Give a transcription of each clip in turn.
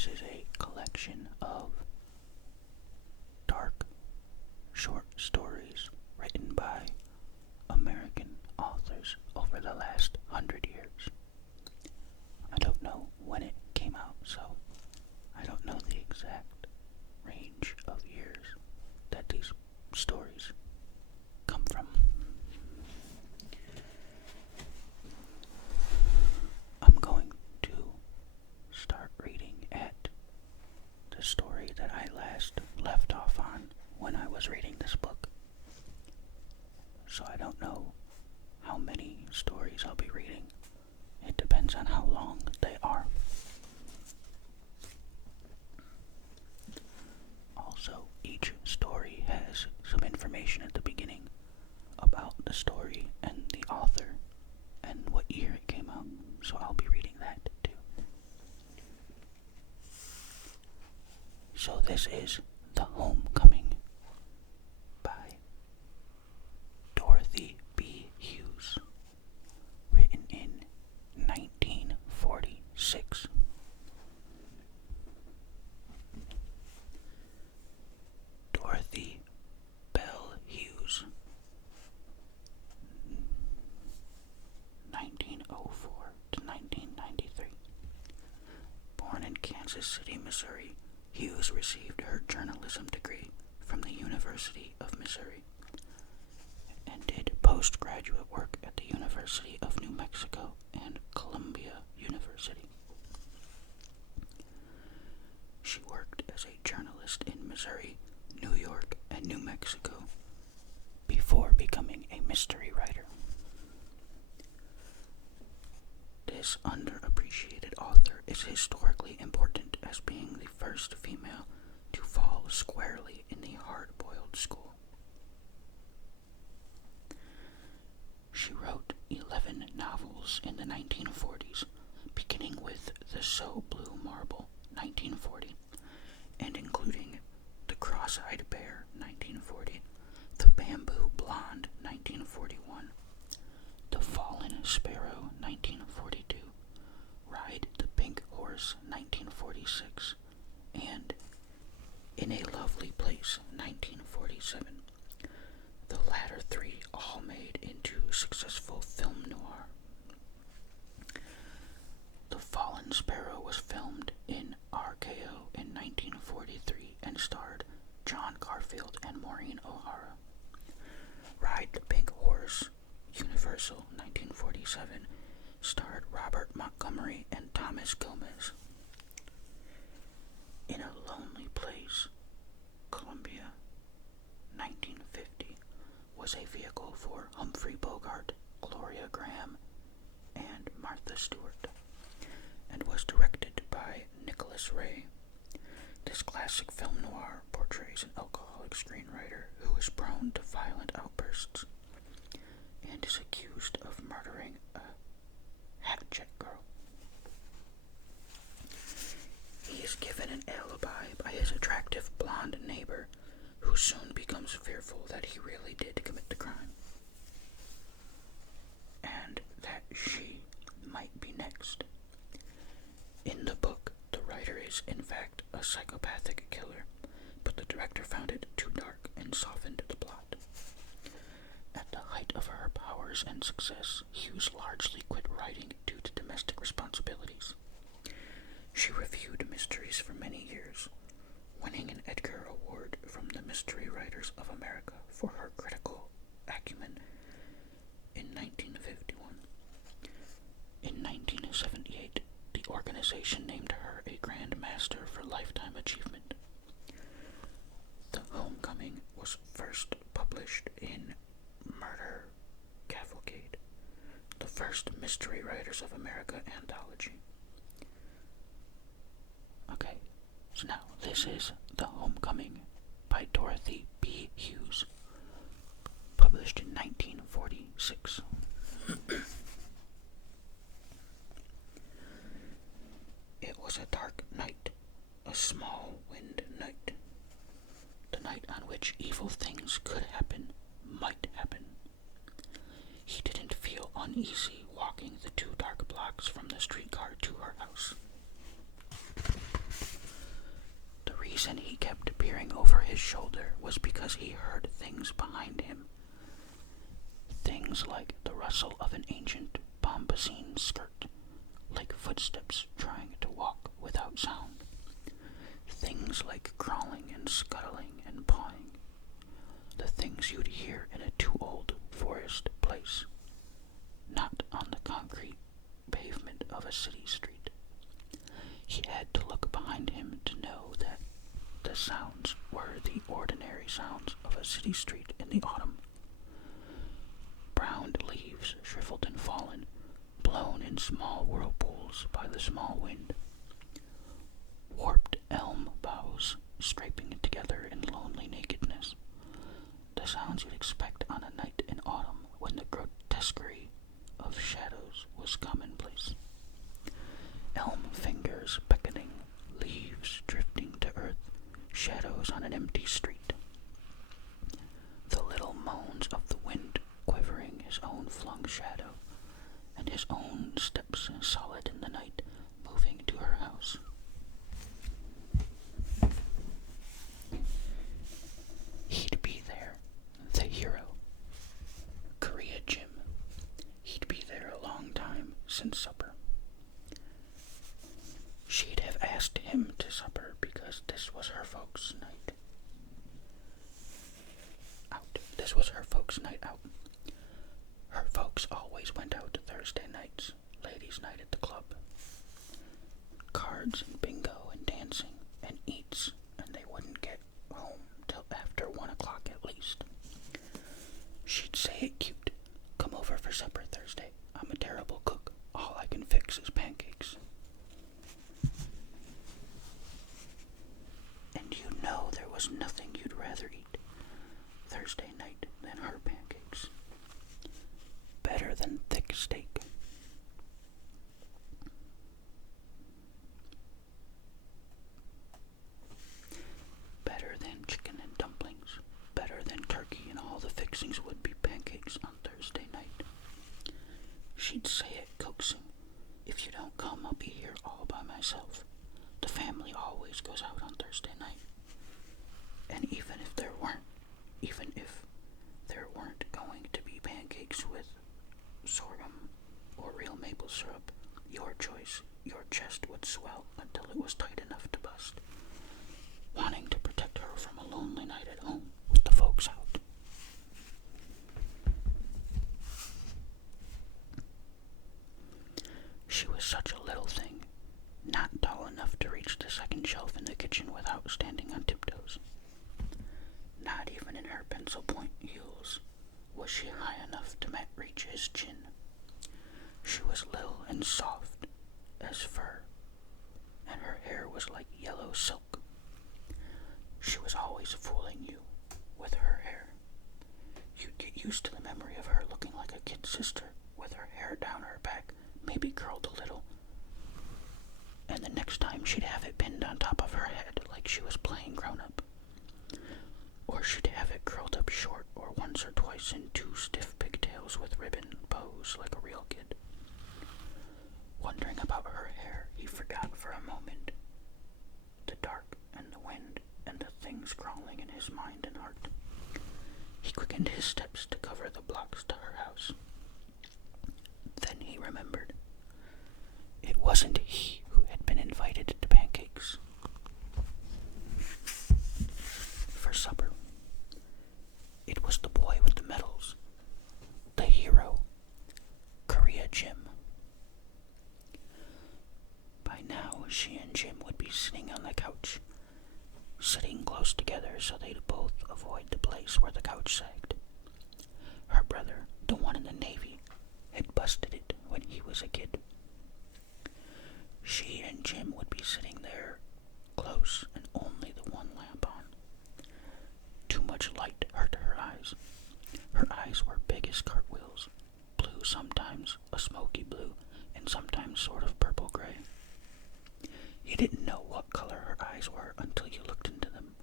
This is a collection of dark, short stories written by American authors over the last 100 years. I don't know when it came out, so I don't know the exact range of years that these stories come from. I'm going to start reading at the story that I last left off on when I was reading this book. So I don't know how many stories I'll be reading. It depends on how long they are. Also, each story has some information at the beginning about the story and the author and what year it came out, so I'll be reading that too. So this is The Homecoming by Dorothy B. Hughes, written in 1946. Dorothy Bell Hughes, 1904 to 1993. Born in Kansas City, Missouri, Hughes received her journalism degree from the University of Missouri and did postgraduate work at the University of New Mexico and Columbia University. She worked as a journalist in Missouri, New York, and New Mexico before becoming a mystery writer. This underappreciated author is historically important as being the first female to fall squarely in the hard-boiled school. She wrote 11 novels in the 1940s, beginning with The So Blue Marble, 1940, and including The Cross-Eyed Bear, 1940, The Bamboo Blonde, 1941, The Fallen Sparrow, 1942, Ride the Pink Horse, 1946, and In a Lovely Place, 1947. The latter three all made into successful film noir. The Fallen Sparrow was filmed in RKO in 1943 and starred John Garfield and Maureen O'Hara. Ride the Pink Horse, Universal, 1947, starred Robert Montgomery and Thomas Gomez. In a Lonely Place, Columbia, 1950, was a vehicle for Humphrey Bogart, Gloria Graham, and Martha Stewart, and was directed by Nicholas Ray. This classic film noir portrays an alcoholic screenwriter who is prone to violent outbursts and is accused of murdering a hat-check girl. He is given an alibi by his attractive blonde neighbor, who soon becomes fearful that he really did commit the crime, and that she might be next. In the book, the writer is in fact a psychopathic killer, but the director found it too dark and softened the plot. At the height of her powers and success, Hughes largely quit writing due to domestic responsibilities. She reviewed mysteries for many years, winning an Edgar Award from the Mystery Writers of America for her critical acumen in 1951. In 1978, the organization named her a Grand Master for Lifetime Achievement. The Homecoming was first published in Murder Cavalcade, the first Mystery Writers of America anthology. Okay, so now this is The Homecoming by Dorothy B. Hughes, published in 1946. It was a dark night, a small wind night. The night on which evil things could happen, might happen. He didn't feel uneasy walking the 2 dark blocks from the streetcar to her house. looking over his shoulder was because he heard things behind him. Things like the rustle of an ancient bombazine skirt, like footsteps trying to walk without sound. Things like crawling and scuttling and pawing. The things you'd hear in a too-old forest place, not on the concrete pavement of a city street. He had to look behind him to know that the sounds were the ordinary sounds of a city street in the autumn. Browned leaves, shriveled and fallen, blown in small whirlpools by the small wind. Warped elm boughs scraping together in lonely nakedness. The sounds you'd expect on a night in autumn when the grotesquerie of shadows was commonplace. Elm fingers beckoning, leaves drifting to earth, shadows on an empty street. The little moans of the wind quivering his own flung shadow, and his own steps solid in the night, moving to her house. He'd be there, the hero. Korea Jim. He'd be there a long time since supper. She'd have asked him to supper because this was her folks' night out. This was her folks' night out. Her folks always went out Thursday nights, ladies' night at the club. Cards and bingo and dancing and eats, and they wouldn't get home till after 1 o'clock at least. She'd say it cute. Come over for supper Thursday. I'm a terrible cook. All I can fix is pancakes. And you know there was nothing you'd rather eat Thursday night than her pancakes. Better than thick steak. Better than chicken and dumplings. Better than turkey and all the fixings would be pancakes on Thursday night. She'd say it coaxing. If you don't come, I'll be here all by myself. The family always goes out on Thursday night. And even if there weren't going to be pancakes with sorghum or real maple syrup, your choice, your chest would swell until it was tight enough to bust, wanting to protect her from a lonely night at home with the folks out. She was such a little thing, not tall enough to reach the second shelf in the kitchen without standing on tiptoes. Not even in her pencil point heels was she high enough to reach his chin. She was little and soft as fur, and her hair was like yellow silk. She was always fooling you with her hair. You'd get used to the memory of her looking like a kid sister with her hair down her back, maybe curled a little. And the next time she'd have it pinned on top of her head like she was playing grown-up. Or she'd have it curled up short or once or twice in 2 stiff pigtails with ribbon bows like a real kid. Wondering about her hair, he forgot for a moment the dark and the wind and the things crawling in his mind and heart. He quickened his steps to cover the blocks to her house. Then he remembered. It wasn't he who had been invited to pancakes for supper. It was the boy with the medals, the hero, Korea Jim. By now, she and Jim would be sitting on the couch, sitting close together so they'd both avoid the place where the couch sagged. Her brother, the one in the Navy, had busted it when he was a kid. She and Jim would be sitting there, close and only the one lamp on. Too much light hurt her eyes. Her eyes were big as cartwheels, blue sometimes, a smoky blue, and sometimes sort of purple-gray. You didn't know what color her eyes were until you looked into them.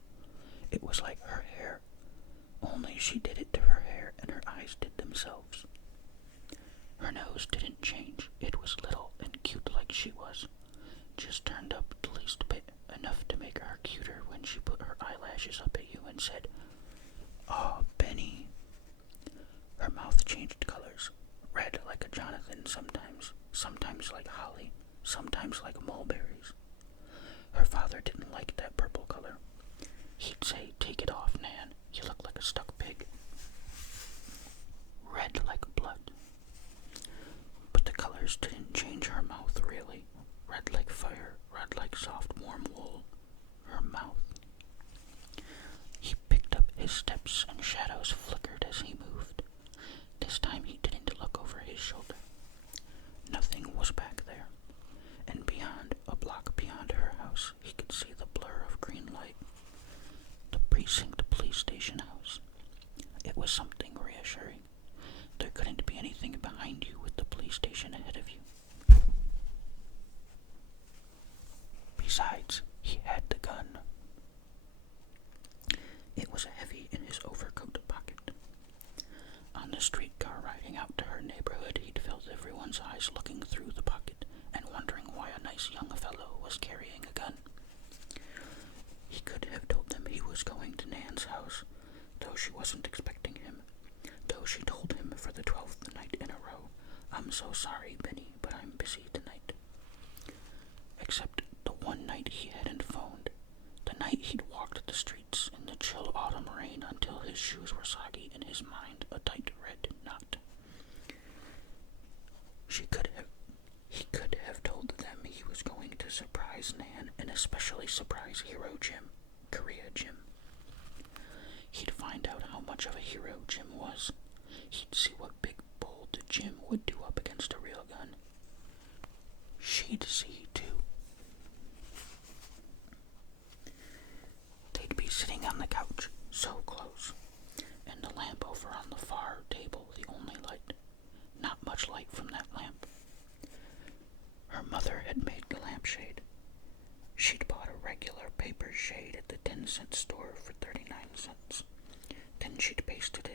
It was like her hair, only she did it to her hair and her eyes did themselves. Her nose didn't change. It was little and cute like she was, just turned up the least bit, enough to make her cuter when she put her eyelash flashes up at you and said, "Aw, Benny." Her mouth changed colors, red like a Jonathan sometimes like holly, sometimes like mulberries. Her father didn't like that purple color. He'd say, "Take it off, Nan. You look like a stuck pig." Red like blood. But the colors didn't change her mouth, really. Red like fire, red like soft, warm wool. Her mouth. He picked up his steps and shadows flickered as he moved. This time he didn't look over his shoulder. Nothing was back there. And beyond, a block beyond her house, he could see the blur of green light. The precinct police station house. It was something reassuring. There couldn't be anything behind you with the police station ahead of you. Besides, he had the gun. It was heavy in his overcoat pocket. On the streetcar riding out to her neighborhood, he'd felt everyone's eyes looking through the pocket and wondering why a nice young fellow was carrying a gun. He could have told them he was going to Nan's house, though she wasn't expecting him. Though she told him for the 12th night in a row, "I'm so sorry, Benny, but I'm busy tonight." Except the one night he hadn't phoned. The night he'd walked the streets in the chill autumn rain until his shoes were soggy and his mind a tight red knot. He could have told them he was going to surprise Nan, and especially surprise Hero Jim, Korea Jim. He'd find out how much of a hero Jim was. He'd see what big bold Jim would do up against a real gun. She'd see, too. They'd be sitting on the couch, so close, and the lamp over on the far table the only light. Not much light from that lamp. Her mother had made the lampshade. She'd bought a regular paper shade at the 10-cent store for 39 cents. Then she'd pasted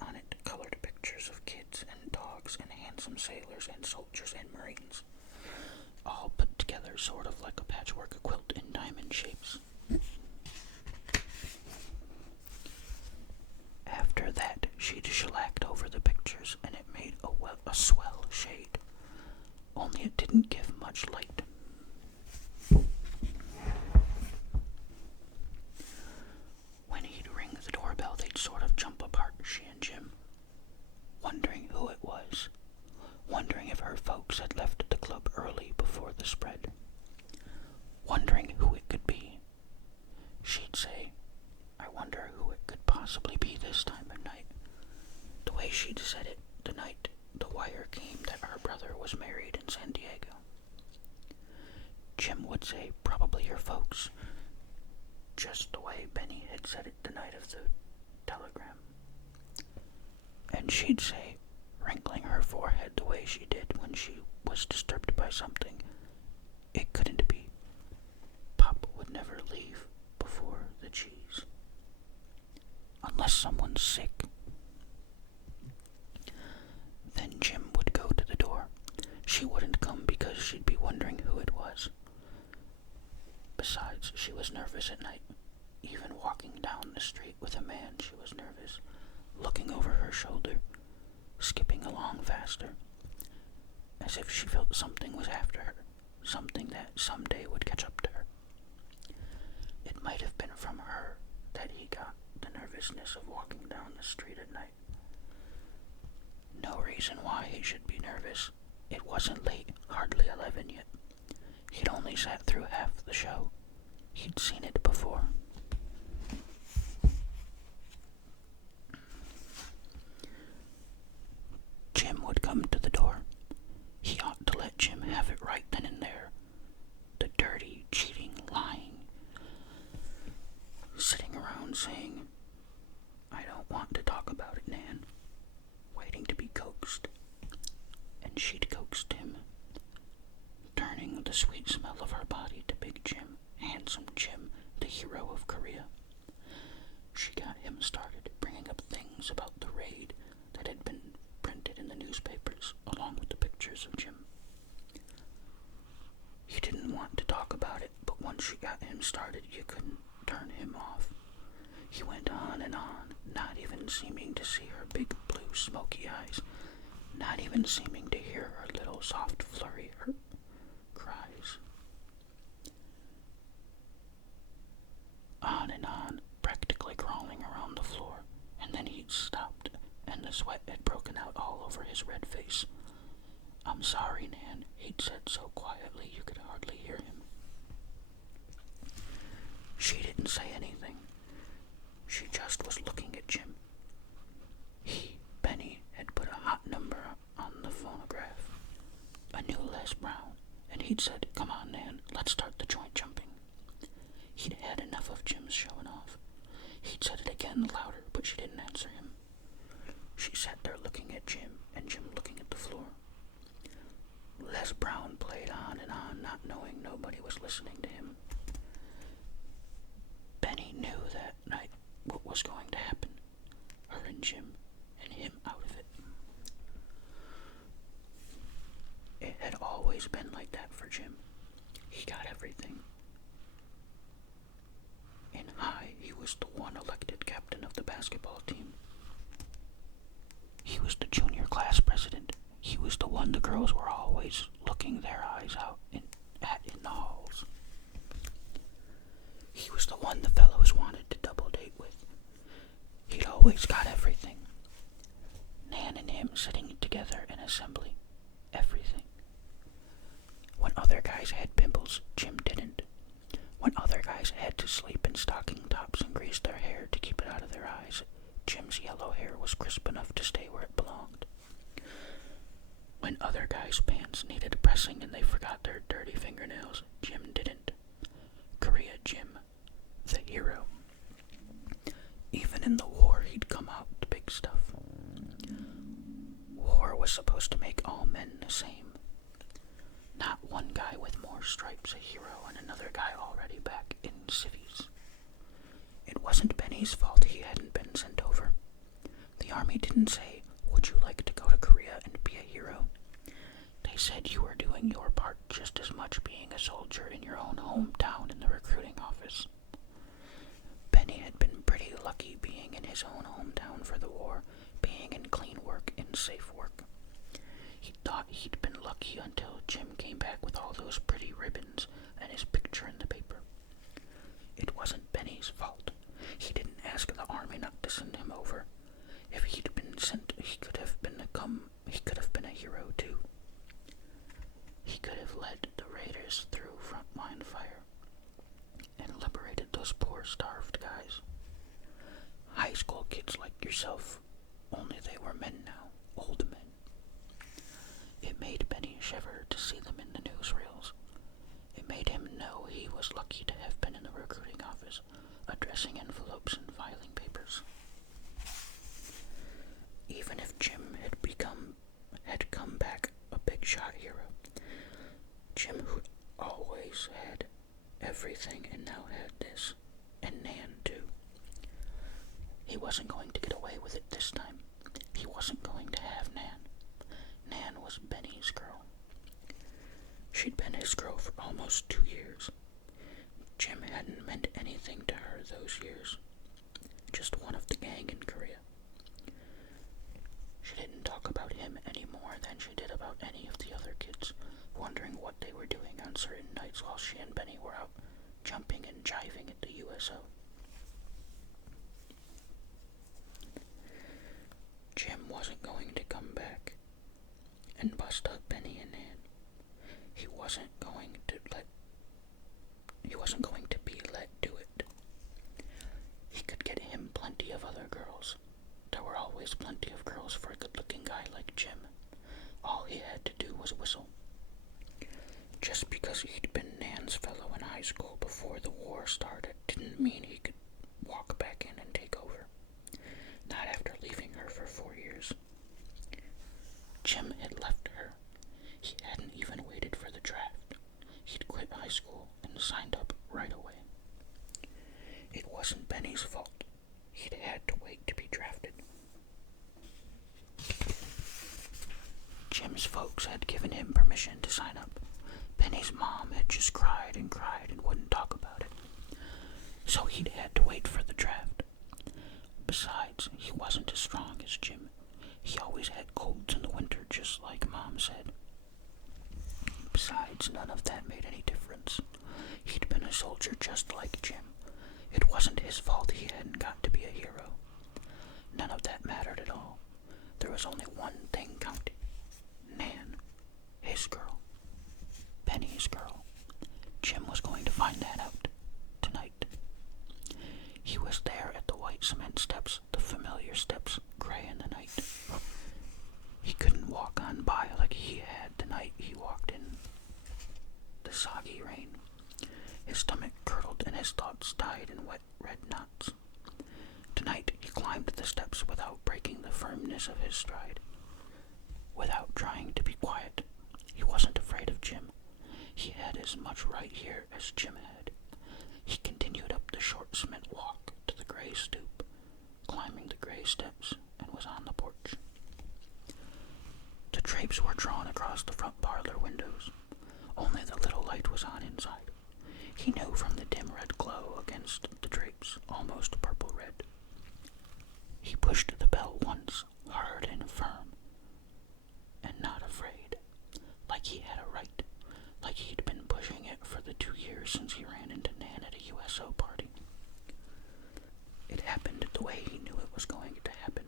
on it colored pictures of kids and dogs and handsome sailors and soldiers and Marines, all put together sort of like a patchwork quilt in diamond shapes. After that, she'd shellacked over the pictures and it made a swell shade, only it didn't give much light. When he'd ring the doorbell, they'd sort of jump apart, she and Jim, wondering who it was, wondering if her folks had left the club early before the spread, wondering who it could be. She'd say, "I wonder who it could possibly be this time of night." The way she'd said it the night the wire came that her brother was married in San Diego. Jim would say, "Probably your folks," just the way Benny had said it the night of the telegram. And she'd say, wrinkling her forehead the way she did when she was disturbed by something, "It couldn't be. Pop would never leave before the cheese. Unless someone's sick." Then Jim would go to the door. She wouldn't come because she'd be wondering who it was. Besides, she was nervous at night. Even walking down the street with a man, she was nervous, looking over her shoulder, skipping along faster, as if she felt something was after her, something that someday would catch up to her. It might have been from her that he got the nervousness of walking down the street at night. No reason why he should be nervous. It wasn't late, hardly 11 yet. He'd only sat through half the show. He'd seen it before. Jim would come to the door. He ought to let Jim have it right then and there. The dirty, cheating, lying. Sitting around saying, "I don't want to talk about it, Nan." Waiting to be coaxed. And she'd coaxed him, turning the sweet smell of her body to Big Jim, handsome Jim, the hero of Korea. She got him started, bringing up things about the raid that had been printed in the newspapers, along with the pictures of Jim. He didn't want to talk about it, but once she got him started, you couldn't turn him off. He went on and on, not even seeming to see her big blue smoky eyes, not even seeming to hear her little soft flurry, her cries. On and on, practically crawling around the floor, and then he'd stopped, and the sweat had broken out all over his red face. "I'm sorry, Nan," he'd said so quietly you could hardly hear him. She didn't say anything. She just was looking at Jim. Benny, had put a hot number on the phonograph, a new Les Brown, and he'd said, "Come on, Nan, let's start the joint jumping." He'd had enough of Jim's showing off. He'd said it again louder, but she didn't answer him. She sat there looking at Jim, and Jim looking at the floor. Les Brown played on and on, not knowing nobody was listening to him. Benny knew that night what was going to happen. Her and Jim, and him out of it. It had always been like that for Jim. He got everything. In high, he was the one elected captain of the basketball team. He was the junior class president. He was the one the girls were always looking their eyes out at in the halls. He was the one the fellows wanted to double date with. He'd always got everything. Nan and him sitting together in assembly. Everything. When other guys had pimples, Jim didn't. When other guys had to sleep in stocking tops and grease their hair to keep it out of their eyes, Jim's yellow hair was crisp enough to stay where it belonged. When other guys' pants needed pressing and they forgot their dirty fingernails, Jim didn't. Korea Jim, the hero. Even in the war, he'd come out the big stuff. War was supposed to make all men the same. Not one guy with more stripes a hero and another guy already back in civvies. It wasn't Benny's fault he hadn't been sent over. The army didn't say, "Would you like to go to Korea and be a hero?" They said you were doing your part just as much being a soldier in your own hometown in the recruiting office. Benny had been pretty lucky being in his own hometown for the war, being in clean work and safe work. He thought he'd been lucky until Jim came back with all those pretty ribbons and his picture in the paper. It wasn't Benny's fault. He didn't ask the army not to send him over. If he'd been sent, he could have been a hero too. He could have led the raiders through frontline fire and liberated those poor starved guys. High school kids like yourself, only they were men now, old men. It made Benny shiver to see them in the newsreels. It made him know he was lucky to have been in the recruiting office, addressing envelopes and filing papers. Even if Jim had come back a big shot hero, Jim, who'd always had everything and now had this, and Nan too. He wasn't going to get away with it this time. He wasn't going to have Nan. Nan was Benny's girl. She'd been his girl for almost 2 years. Jim hadn't meant anything to her those years. Just one of the gang in Korea. She didn't talk about him any more than she did about any of the other kids, wondering what they were doing on certain nights while she and Benny were out jumping and jiving at the USO. Jim wasn't going to come back and bust up Benny and Nan. He wasn't going to be let do it. He could get him plenty of other girls. There were always plenty of girls for a good-looking guy like Jim. All he had to do was whistle. Just because he'd been Nan's fellow in high school before the war started didn't mean he could walk back in and take over. Not after leaving her for 4 years. Jim had left her. He hadn't even waited for the draft. He'd quit high school and signed up right away. It wasn't Benny's fault. He'd had to wait to be drafted. Jim's folks had given him permission to sign up. Benny's mom had just cried and wouldn't talk about it. so he'd had to wait for the draft. Besides, he wasn't as strong as Jim. He always had colds in the winter, just like Mom said. Besides, none of that made any difference. He'd been a soldier just like Jim. It wasn't his fault he hadn't got to be a hero. None of that mattered at all. There was only one thing counting. Nan. His girl. Penny's girl. Jim was going to find that out. Tonight. He was there at the white cement steps, the familiar steps, gray in the night. He couldn't walk on by like he had the night he walked in the soggy rain. His stomach curdled and his thoughts died in wet red knots. Tonight he climbed the steps without breaking the firmness of his stride. Without trying to be quiet. He wasn't afraid of Jim. He had as much right here as Jim had. He continued up the short cement walk to the gray stoop, climbing the gray steps, and was on the porch. The drapes were drawn across the front parlor windows. Only the little light was on inside. He knew from the dim red glow against the drapes, almost purple red. He pushed the bell once, hard and firm, and not afraid, like he had a right, like he'd been pushing it for the 2 years since he ran into Nan at a USO party. It happened the way he knew it was going to happen.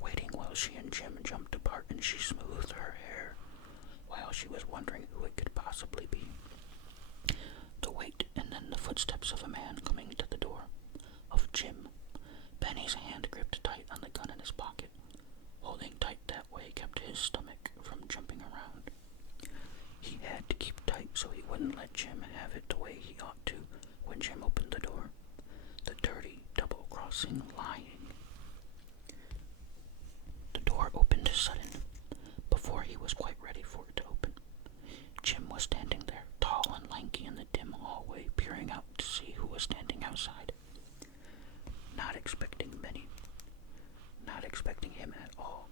Waiting while she and Jim jumped apart and she smoothed her hair, while she was wondering who it could possibly be. The wait, and then the footsteps of a man coming to the door. Of Jim. Benny's hand gripped tight on the gun in his pocket. Holding tight that way kept his stomach from jumping around. He had to keep tight so he wouldn't let Jim have it the way he ought to when Jim opened the door. The dirty, double-crossing lying. The door opened sudden, before he was quite ready for it to open. Jim was standing there, tall and lanky in the dim hallway, peering out to see who was standing outside. Not expecting Benny. Not expecting him at all,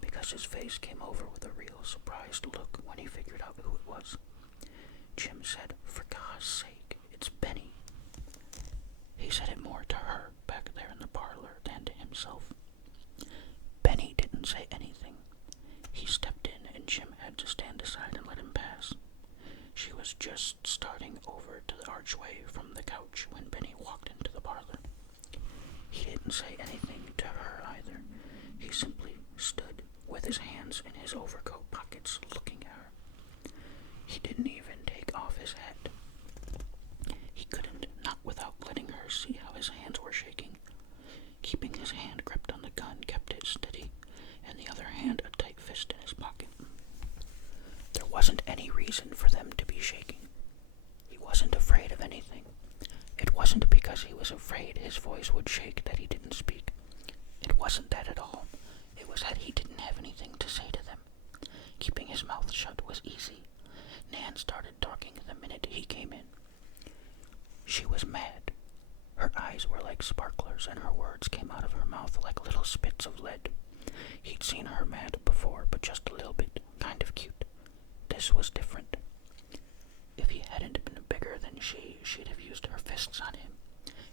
because his face came over with a real surprised look when he figured out who it was. Jim said, "For God's sake, it's Benny." He said it more to her back there in the parlor than to himself. Benny didn't say anything. He stepped in and Jim had to stand aside and let him pass. She was just starting over to the archway from the couch when Benny walked into the parlor. He didn't say anything to her either. He simply stood with his hands in his overcoat pockets looking at her. He didn't even take off his hat. He couldn't, not without letting her see how his hands were shaking. Keeping his hand gripped on the gun kept it steady, and the other hand a tight fist in his pocket. There wasn't any reason for them to be shaking. He wasn't afraid of anything. It wasn't because he was afraid his voice would shake that he didn't speak. It wasn't that at all. It was that he didn't have anything to say to them. Keeping his mouth shut was easy. Nan started talking the minute he came in. She was mad. Her eyes were like sparklers, and her words came out of her mouth like little spits of lead. He'd seen her mad before, but just a little bit, kind of cute. This was different. If he hadn't been bigger than she'd have used her fists on him.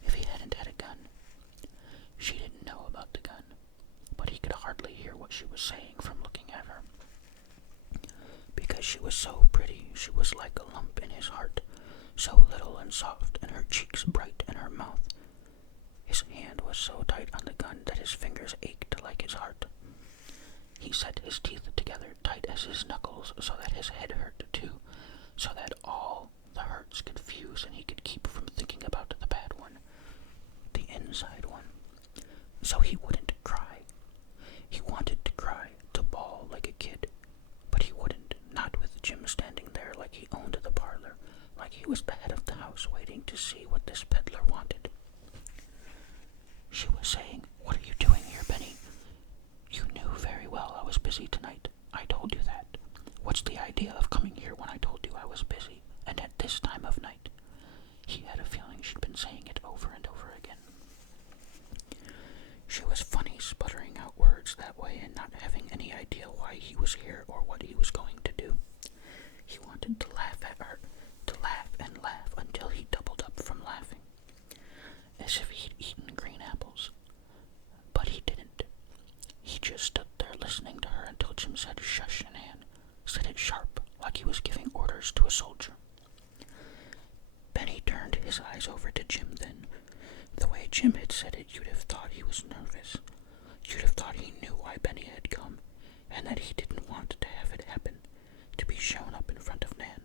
If he hadn't had a gun. She didn't know about the gun, but he could hardly hear what she was saying from looking at her. Because she was so pretty, she was like a lump in his heart, so little and soft, and her cheeks bright, and her mouth. His hand was so tight on the gun that his fingers ached like his heart. He set his teeth together tight as his knuckles so that his head hurt too, so that all the hurts could fuse and he could keep from thinking about the bad one, the inside one. So he wouldn't cry. He wanted to cry, to bawl like a kid, but he wouldn't, not with Jim standing there like he owned the parlor, like he was the head of the house waiting to see what this peddler wanted. She was saying, "What are you doing here, Benny? You knew very well I was busy tonight. I told you that. What's the idea of coming here when I told you I was busy, and at this time of night?" He had a feeling she'd been saying it over and over again. She was funny sputtering out words that way and not having any idea why he was here or what he was going to do. He wanted to laugh at her, to laugh and laugh until he doubled up from laughter. his eyes over to Jim then. The way Jim had said it, you'd have thought he was nervous. You'd have thought he knew why Benny had come, and that he didn't want to have it happen, to be shown up in front of Nan.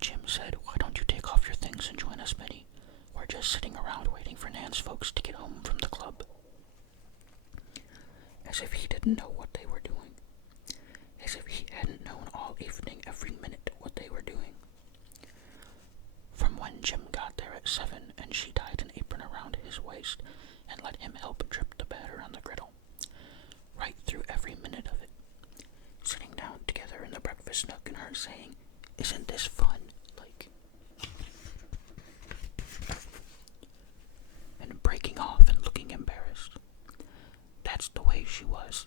Jim said, "Why don't you take off your things and join us, Benny? We're just sitting around waiting for Nan's folks to get home from the club." As if he didn't know what they were doing. As if he hadn't known all evening, every minute, what they were doing. From when Jim got there at 7 and she tied an apron around his waist and let him help drip the batter on the griddle. Right through every minute of it. Sitting down together in the breakfast nook and her saying, "Isn't this fun?" And breaking off and looking embarrassed. That's the way she was.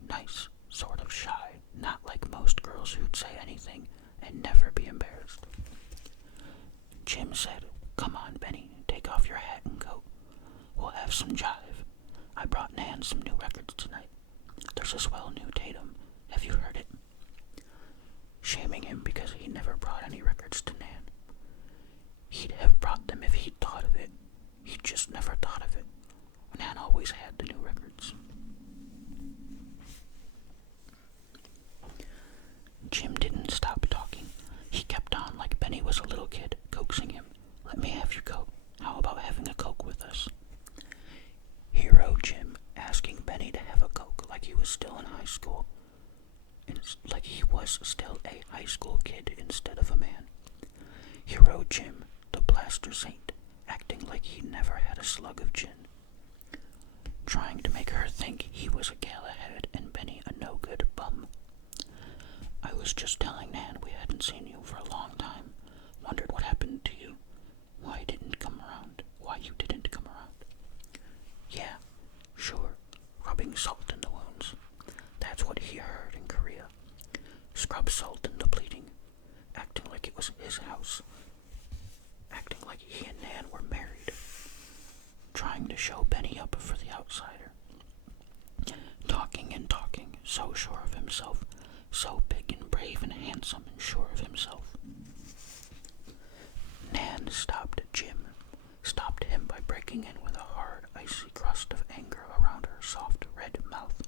Nice, sort of shy, not like most girls who'd say anything and never be embarrassed. Jim said, "Come on, Benny, take off your hat and coat. We'll have some jive. I brought Nan some new records tonight. There's a swell new Tatum. Have you heard it?" Shaming him because he never brought any records to Nan. He'd have brought them if he'd thought of it. He'd just never thought of it. Nan always had the new records. Jim didn't stop talking. He kept on like Benny was a little kid, coaxing him. "Let me have your coat. How about having a Coke with us?" Hero Jim asking Benny to have a Coke like he was still in high school. Like he was still a high school kid instead of a man. Hero Jim, the plaster saint, acting like he never had a slug of gin. Trying to make her think he was a Galahad and Benny a no-good bum. "I was just telling Nan we hadn't seen you for a long time. Wondered what happened to you. Why you didn't come around. "Yeah, sure, rubbing salt in the wounds. That's what he heard in Korea. Scrub salt in the bleeding. Acting like it was his house. Acting like he and Nan were married. Trying to show Benny up for the outsider. Talking and talking, so sure of himself, so big and brave and handsome and sure of himself." Nan stopped him by breaking in with a hard, icy crust of anger around her soft, red mouth.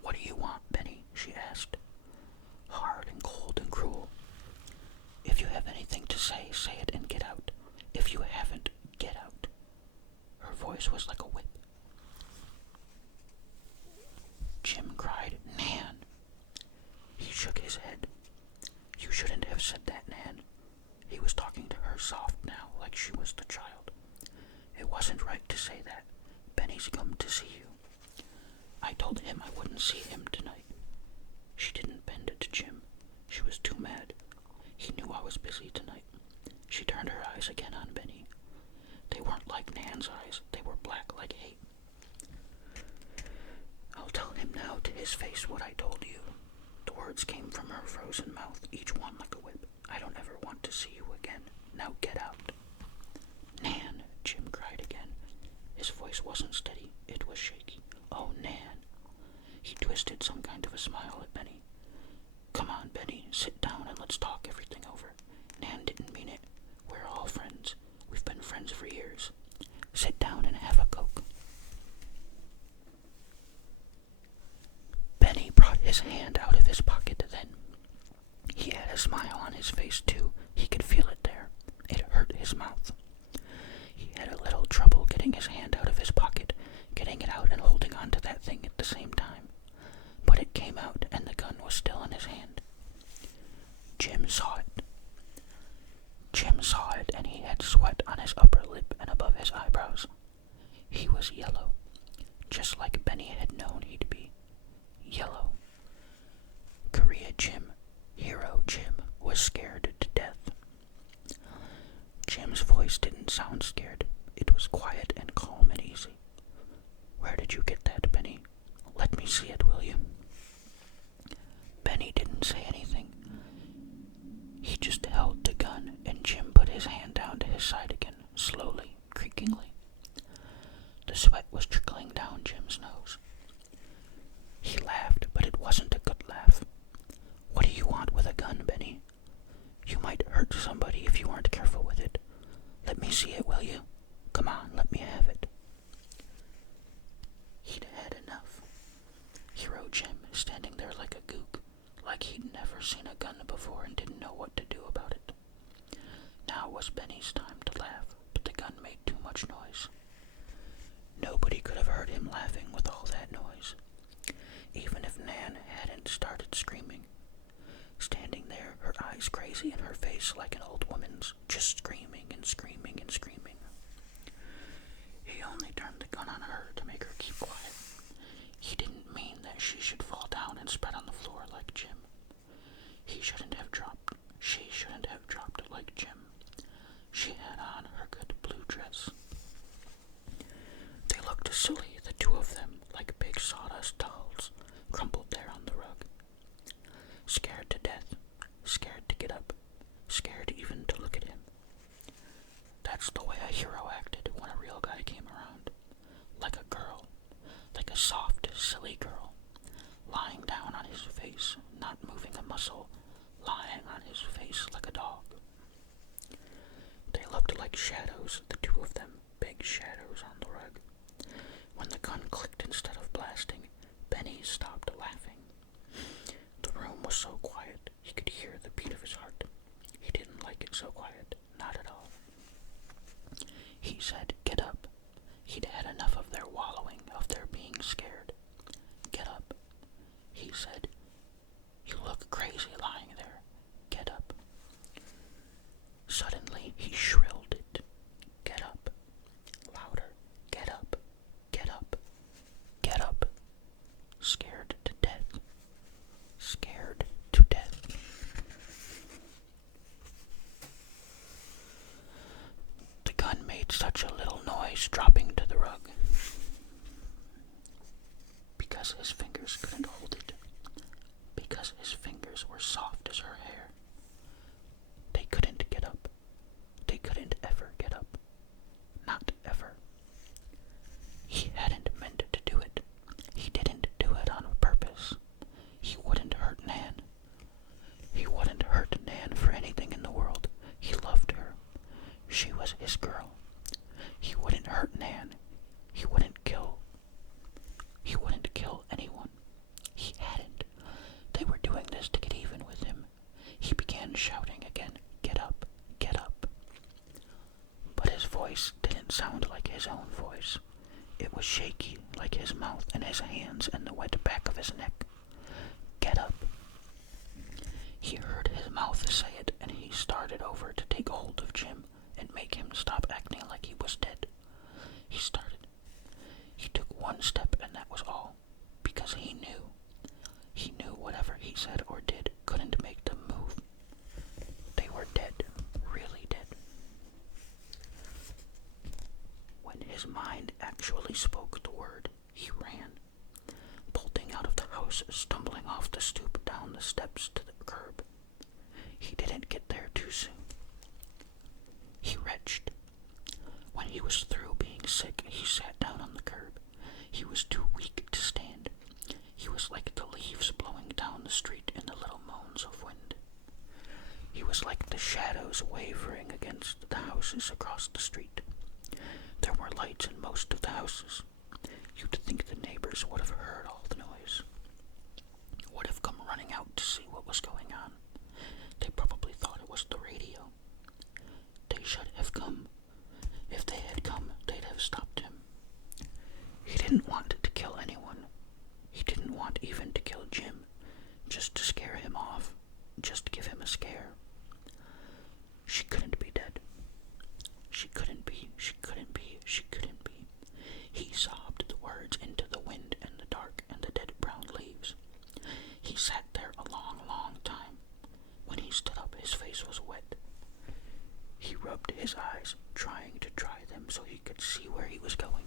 "What do you want, Benny?" she asked. Hard and cold and cruel. "If you have anything to say, say it and get out. If you haven't, get out." Her voice was like a whip. Jim cried, "Nan!" He shook his head. "You shouldn't have said that, Nan." He was talking to her soft now, like she was the child. "It wasn't right to say that. Benny's come to see you. I told him I wouldn't see him tonight." She didn't bend it to Jim. She was too mad. He knew I was busy tonight. She turned her eyes again on Benny. They weren't like Nan's eyes. They were black like hate. "I'll tell him now to his face what I told you." The words came from her frozen mouth, each one like a whip. "I don't ever want to see you again. Now get out." "Nan!" Jim cried again. His voice wasn't steady. It was shaky. "Oh, Nan!" He twisted some kind of a smile at Benny. "Come on, Benny. Sit down and let's talk everything over. Nan didn't mean it. We're all friends. We've been friends for years. Sit down and have a Coke." Benny brought his hand out of his pocket then. He had a smile on his face, too. He could feel it there. It hurt his mouth. He had a little trouble getting his hand out of his pocket, getting it out and holding on to that thing at the same time. But it came out, and the gun was still in his hand. Jim saw it. Jim saw it, and he had sweat on his upper lip and above his eyebrows. He was yellow, just like Benny had known he'd be. Yellow. Korea Jim, Hero Jim, was scared to death. Jim's voice didn't sound scared. It was quiet and calm and easy. "Where did you get that, Benny? Let me see it, will you?" Benny didn't say anything. He just held the gun, and Jim put his hand down to his side again, slowly, creakingly. The sweat was trickling down Jim's nose. He laughed, but it wasn't a good laugh. "What do you want with a gun, Benny? You might hurt somebody if you aren't careful." careful with it. Let me see it, will you? Come on, let me have it. He'd had enough. Hero Jim, standing there like a gook, like he'd never seen a gun before and didn't know what to do about it. Now was Benny's time to laugh, but the gun made too much noise. Nobody could have heard him laughing with all that noise, even if Nan hadn't started screaming. Standing there, her eyes crazy and her face like an old woman's, just screaming and screaming and screaming. He only turned the gun on her to make her keep quiet. He didn't mean that she should fall down and spread on the floor like Jim. She shouldn't have dropped like Jim. She had on her good blue dress. They looked silly, the two of them, like big sawdust dolls, crumpled there on the rug. Scared to death, scared to get up, scared even to look at him. That's the way a hero acted when a real guy came around. Like a girl, like a soft, silly girl, lying down on his face, not moving a muscle, lying on his face like a dog. They looked like shadows, the two of them, big shadows on the rug. When the gun clicked instead of blasting, Benny stopped laughing. The room was so quiet, he could hear the beat of his heart. He didn't like it so quiet, not at all. He said, "Get up." He'd had enough of their wallowing, of their being scared. "Get up." He said, "You look crazy lying there. Get up." Suddenly, he shrilled it. "Get up." Louder. "Get up. Get up. Get up." Scared to death. Scared to death. The gun made such a little noise dropping to the rug. Because his fingers couldn't hold it. Because his fingers were soft as her hair. They couldn't get up. They couldn't ever get up. Not ever. He hadn't meant to do it. He didn't do it on purpose. He wouldn't hurt Nan. He wouldn't hurt Nan for anything in the world. He loved her. She was his girl. He wouldn't hurt Nan. He wouldn't kill. He wouldn't kill anyone. He hadn't. They were doing this to get even with him. He began shouting again, "Get up, get up." But his voice didn't sound like his own voice. It was shaky, like his mouth and his hands and the wet back of his neck. "Get up." He heard his mouth say it, and he started over to take hold of Jim and make him stop acting like he was dead. He started. He took one step, and that was all, because he knew. He knew whatever he said or did couldn't make them move. They were dead, really dead. When his mind actually spoke the word, he ran, bolting out of the house, stumbling off the stoop down the steps to the curb. He didn't get there too soon. He retched. When he was through being sick, he sat down on the curb. He was too weak to stand. He was like the leaves blowing down the street in the little moans of wind. He was like the shadows wavering against the houses across the street. There were lights in most of the houses. You'd think the neighbors would have heard all the noise, would have come running out to see what was going on. They probably thought it was the radio. They should have come. If they had come, they'd have stopped him. He didn't want to kill anyone. He didn't want even to kill Jim, just to scare him off, just to give him a scare. She couldn't be dead. She couldn't be, she couldn't be, she couldn't be. He sobbed the words into the wind and the dark and the dead brown leaves. He sat there a long, long time. When he stood up, his face was wet. He rubbed his eyes, trying to dry them so he could see where he was going.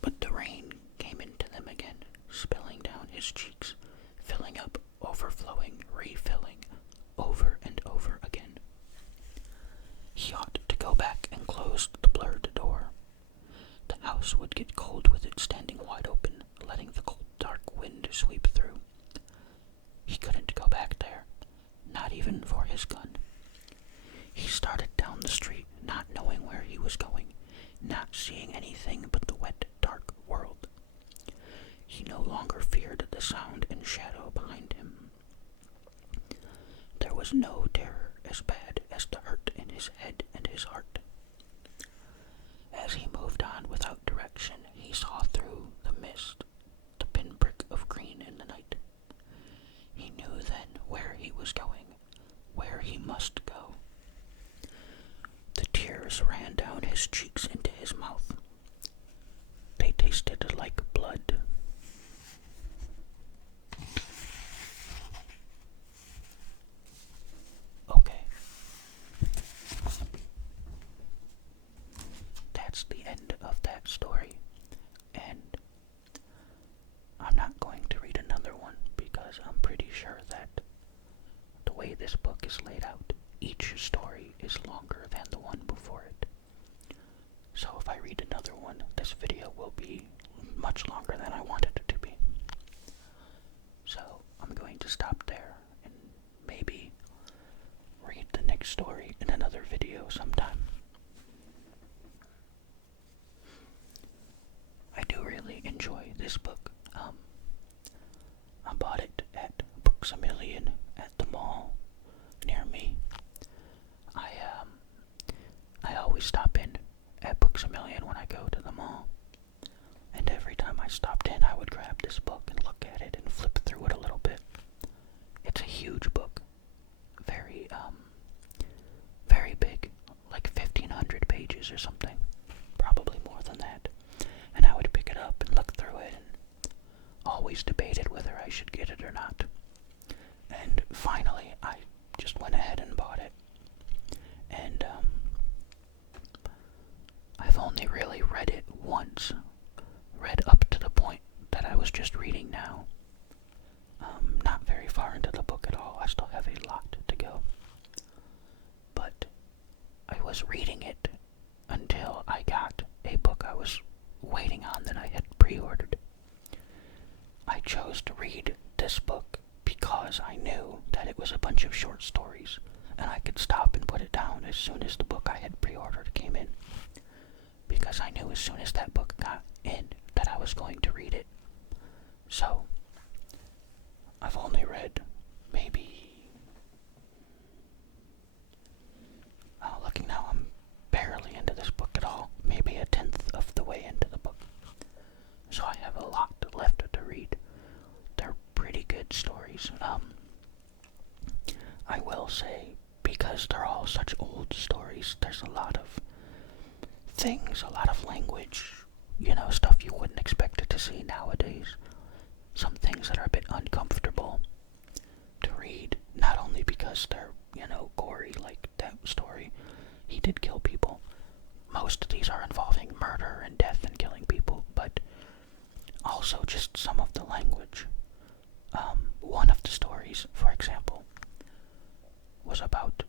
But the rain came into them again, spilling down his cheeks, filling up, overflowing, refilling, over and over again. He ought to go back and close the blurred door. The house would get cold with it standing wide open, letting the cold, dark wind sweep through. He couldn't go back there, not even for his gun. He started down the street, not knowing where he was going, not seeing anything but the wet, dark world. He no longer feared the sound and shadow behind him. There was no terror as bad as the hurt in his head and his heart. As he moved on without direction, he saw through the mist the pinprick of green in the night. He knew then where he was going, where he must go. The tears ran down his cheeks into his mouth. They tasted like blood. Okay. That's the end of that story. And I'm not going to read another one because I'm pretty sure that the way this book is laid out, each story is longer than the one before it. So if I read another one, this video will be much longer than I wanted it to be. So I'm going to stop there and maybe read the next story in another video sometime. I do really enjoy this book. I bought it at Books A Million at the mall near me. I always stop in at Books A Million when I go to the mall. And every time I stopped in, I would grab this book and look at it and flip through it a little bit. It's a huge book. Very big. Like 1,500 pages or something. Probably more than that. And I would pick it up and look through it and always debated whether I should get it or not. And finally, I just went ahead and bought it. And I've only really read it once. Read up to the point that I was just reading now. Not very far into the book at all. I still have a lot to go. But I was reading it until I got a book I was waiting on that I had pre-ordered. I chose to read this book because I knew that it was a bunch of short stories, and I could stop and put it down as soon as the book I had pre-ordered came in. Because I knew as soon as that book got in that I was going to read it. So, I've only read maybe... looking now, I'm barely into this book at all. Maybe a tenth of the way into the book. So I have a lot left to read. They're pretty good stories. I will say, because they're all such old stories, there's a lot of things, a lot of language, stuff you wouldn't expect to see nowadays. Some things that are a bit uncomfortable to read, not only because they're, gory, like that story. He did kill people. Most of these are involving murder and death and killing people, but also just some of the language. One of the stories, for example, was about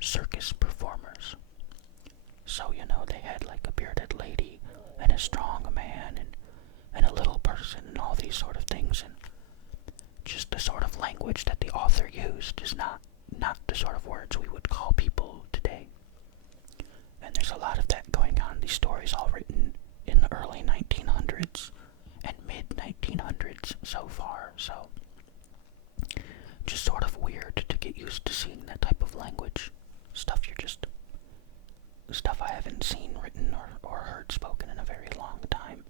circus performers. So, they had like a bearded lady and a strong man and a little person and all these sort of things, and just the sort of language that the author used is not the sort of words we would call people today. And there's a lot of that going on. These stories all written in the early 1900s and mid-1900s so far, so just sort of weird to get used to seeing that type of language. Stuff I haven't seen written or heard spoken in a very long time.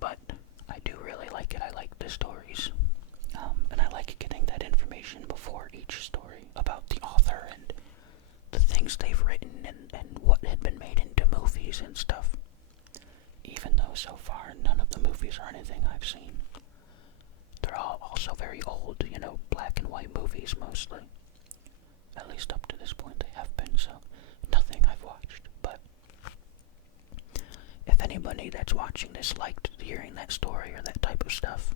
But I do really like it. I like the stories. And I like getting that information before each story about the author and the things they've written and what had been made into movies and stuff. Even though so far none of the movies are anything I've seen. They're all also very old, black and white movies mostly. At least up to this point they have been, so nothing I've watched. But if anybody that's watching this liked hearing that story or that type of stuff,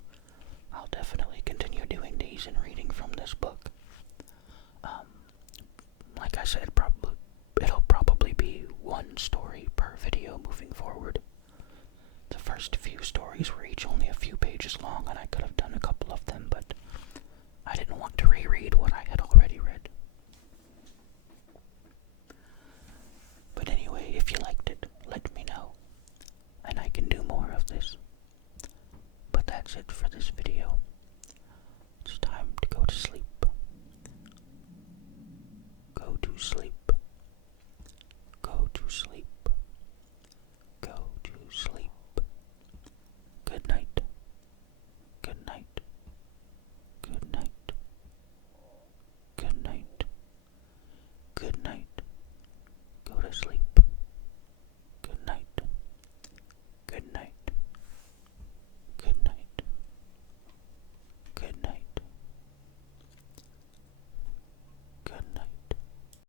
I'll definitely continue doing these and reading from this book. Like I said, it'll probably be one story per video moving forward. The first few stories were each only a few pages long, and I could have done a couple of them, but this video.